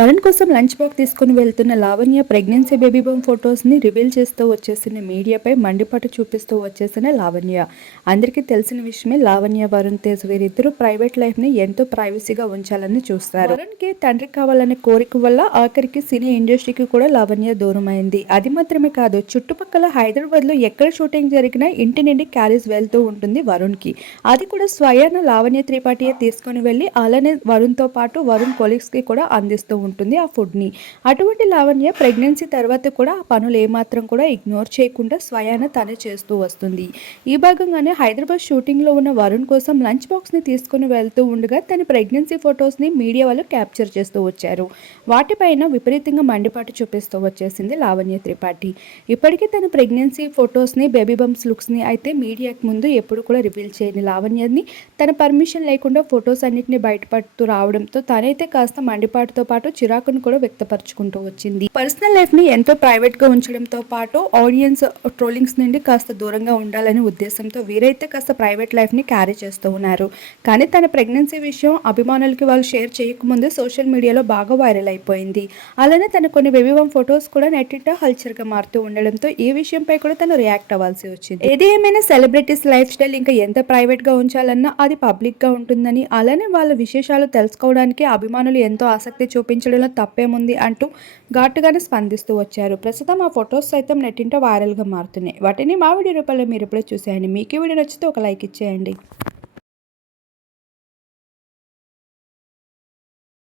వరుణ్ కోసం lunch box తీసుకుని వెళ్తున్న లావణ్య ప్రెగ్నెన్సీ బేబీ బామ్ ఫొటోస్ని రివీల్ చేస్తూ వచ్చేసిన మీడియాపై మండిపాటు చూపిస్తూ వచ్చేసిన లావణ్య. అందరికీ తెలిసిన విషయమే, లావణ్య వరుణ్ తేజ్ వీరిద్దరూ ప్రైవేట్ లైఫ్ని ఎంతో ప్రైవసీగా ఉంచాలని చూస్తారు. వరుణ్కి తండ్రి కావాలనే కోరిక వల్ల ఆఖరికి సినీ ఇండస్ట్రీకి కూడా లావణ్య దూరమైంది. అది మాత్రమే కాదు, చుట్టుపక్కల హైదరాబాద్లో ఎక్కడ షూటింగ్ జరిగినా ఇంటి నుండి క్యారేజ్ వెళ్తూ ఉంటుంది వరుణ్కి. అది కూడా స్వయాన లావణ్య త్రిపాఠియే తీసుకుని వెళ్ళి అలానే వరుణ్తో పాటు వరుణ్ కొలీగ్స్కి కూడా అందిస్తూ ఉంటుంది ఆ ఫుడ్ని. అటువంటి లావణ్య ప్రెగ్నెన్సీ తర్వాత కూడా ఆ పనులు ఏమాత్రం కూడా ఇగ్నోర్ చేయకుండా స్వయాన తనే చేస్తూ వస్తుంది. ఈ భాగంగానే హైదరాబాద్ షూటింగ్లో ఉన్న వరుణ్ కోసం లంచ్ బాక్స్ని తీసుకుని వెళ్తూ ఉండగా తన ప్రెగ్నెన్సీ ఫొటోస్ని మీడియా వాళ్ళు క్యాప్చర్ చేస్తూ వచ్చారు. వాటిపైన విపరీతంగా మండిపాటు చూపిస్తూ వచ్చేసింది లావణ్య త్రిపాఠి. ఇప్పటికే తన ప్రెగ్నెన్సీ ఫొటోస్ని, బేబీ బంప్స్ లుక్స్ని అయితే మీడియాకి ముందు ఎప్పుడు కూడా రివీల్ చేయని లావణ్యని తన పర్మిషన్ లేకుండా ఫొటోస్ అన్నింటినీ బయటపడుతూ రావడంతో తనైతే కాస్త మండిపాటుతో పాటు చిరాకును కూడా వ్యక్తపరుచుకుంటూ వచ్చింది. పర్సనల్ లైఫ్ ని ఎంతో ప్రైవేట్ గా ఉంచడంతో పాటు ఆడియన్స్ ట్రోలింగ్స్ నుండి కాస్త దూరంగా ఉండాలనే ఉద్దేశంతో వీరైతే కాస్త ప్రైవేట్ లైఫ్ ని క్యారీ చేస్తూ ఉన్నారు. కానీ తన ప్రెగ్నెన్సీ విషయం అభిమానులకి వాళ్ళు షేర్ చేయకముందే సోషల్ మీడియాలో బాగా వైరల్ అయిపోయింది. అలానే తన కొన్ని బేబీ బామ్ ఫొటోస్ కూడా నెట్టింట హల్చర్ గా మారుతూ ఉండడంతో ఈ విషయంపై కూడా తను రియాక్ట్ అవ్వాల్సి వచ్చింది. ఏది ఏమైనా సెలబ్రిటీస్ లైఫ్ స్టైల్ ఇంకా ఎంత ప్రైవేట్ గా ఉంచాలన్నా అది పబ్లిక్ గా ఉంటుందని, అలానే వాళ్ళ విశేషాలు తెలుసుకోవడానికి అభిమానులు ఎంతో ఆసక్తి చూపించడంలో తప్పేముంది అంటూ ఘాటుగానే స్పందిస్తూ వచ్చారు. ప్రస్తుతం ఆ ఫొటోస్ సైతం నెట్టింట వైరల్గా మారుతున్నాయి. వాటిని మా వీడియో రూపంలో మీరు ఎప్పుడో చూసేయండి. మీకు ఈ వీడియో నచ్చితే ఒక లైక్ ఇచ్చేయండి.